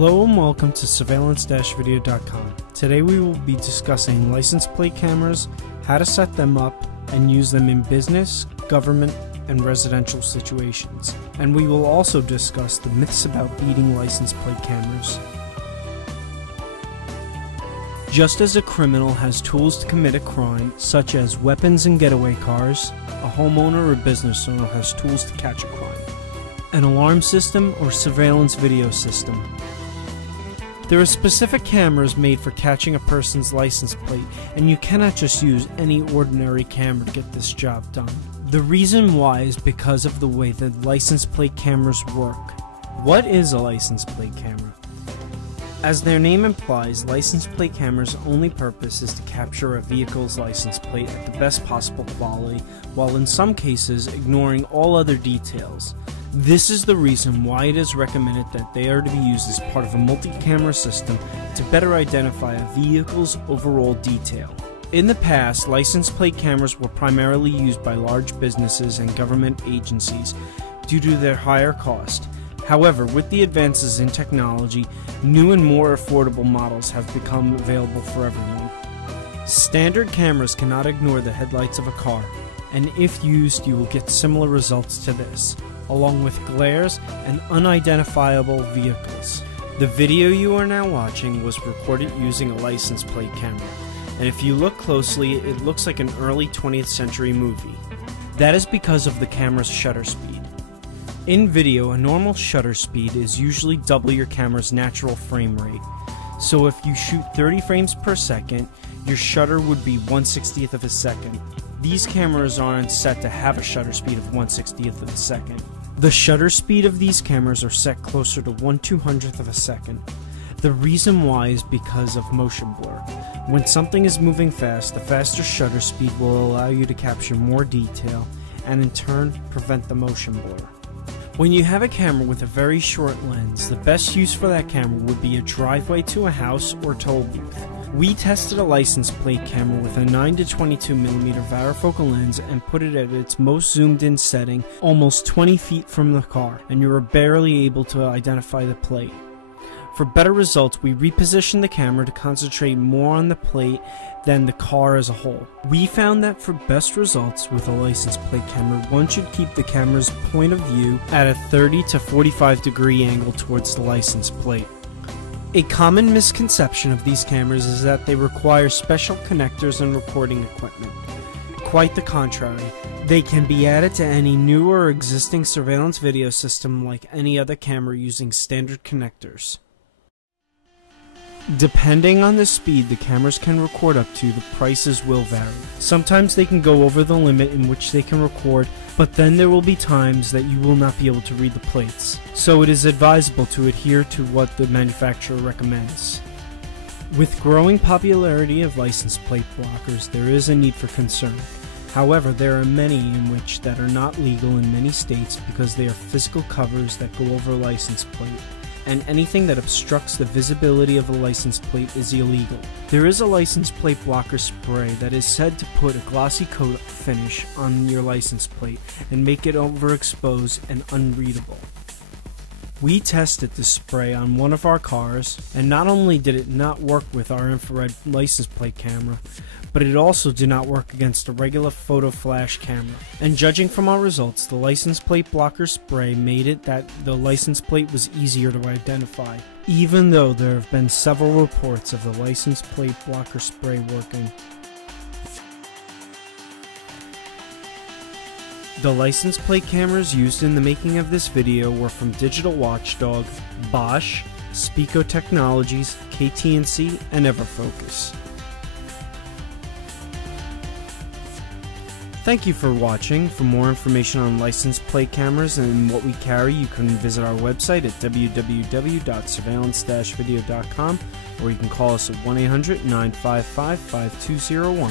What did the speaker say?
Hello and welcome to surveillance-video.com. Today we will be discussing license plate cameras, how to set them up and use them in business, government, and residential situations. And we will also discuss the myths about beating license plate cameras. Just as a criminal has tools to commit a crime, such as weapons and getaway cars, a homeowner or business owner has tools to catch a crime. An alarm system or surveillance video system. There are specific cameras made for catching a person's license plate, and you cannot just use any ordinary camera to get this job done. The reason why is because of the way that license plate cameras work. What is a license plate camera? As their name implies, license plate cameras' only purpose is to capture a vehicle's license plate at the best possible quality, while in some cases ignoring all other details. This is the reason why it is recommended that they are to be used as part of a multi-camera system to better identify a vehicle's overall detail. In the past, license plate cameras were primarily used by large businesses and government agencies due to their higher cost. However, with the advances in technology, new and more affordable models have become available for everyone. Standard cameras cannot ignore the headlights of a car, and if used, you will get similar results to this, along with glares and unidentifiable vehicles. The video you are now watching was recorded using a license plate camera, and if you look closely, it looks like an early 20th century movie. That is because of the camera's shutter speed. In video, a normal shutter speed is usually double your camera's natural frame rate. So if you shoot 30 frames per second, your shutter would be 1/60th of a second. These cameras aren't set to have a shutter speed of 1/60th of a second. The shutter speed of these cameras are set closer to 1/200th of a second. The reason why is because of motion blur. When something is moving fast, the faster shutter speed will allow you to capture more detail and in turn prevent the motion blur. When you have a camera with a very short lens, the best use for that camera would be a driveway to a house or toll booth. We tested a license plate camera with a 9 to 22mm varifocal lens and put it at its most zoomed in setting, almost 20 feet from the car, and you were barely able to identify the plate. For better results, we repositioned the camera to concentrate more on the plate than the car as a whole. We found that for best results with a license plate camera, one should keep the camera's point of view at a 30 to 45 degree angle towards the license plate. A common misconception of these cameras is that they require special connectors and recording equipment. Quite the contrary. They can be added to any new or existing surveillance video system like any other camera using standard connectors. Depending on the speed the cameras can record up to, the prices will vary. Sometimes they can go over the limit in which they can record, but then there will be times that you will not be able to read the plates. So it is advisable to adhere to what the manufacturer recommends. With growing popularity of license plate blockers, there is a need for concern. However, there are many in which that are not legal in many states because they are physical covers that go over a license plate, and anything that obstructs the visibility of a license plate is illegal. There is a license plate blocker spray that is said to put a glossy coat finish on your license plate and make it overexposed and unreadable. We tested this spray on one of our cars, and not only did it not work with our infrared license plate camera, but it also did not work against a regular photo flash camera. And judging from our results, the license plate blocker spray made it that the license plate was easier to identify, even though there have been several reports of the license plate blocker spray working. The license plate cameras used in the making of this video were from Digital Watchdog, Bosch, Spico Technologies, KT&C, and Everfocus. Thank you for watching. For more information on license plate cameras and what we carry, you can visit our website at www.surveillance-video.com, or you can call us at 1-800-955-5201.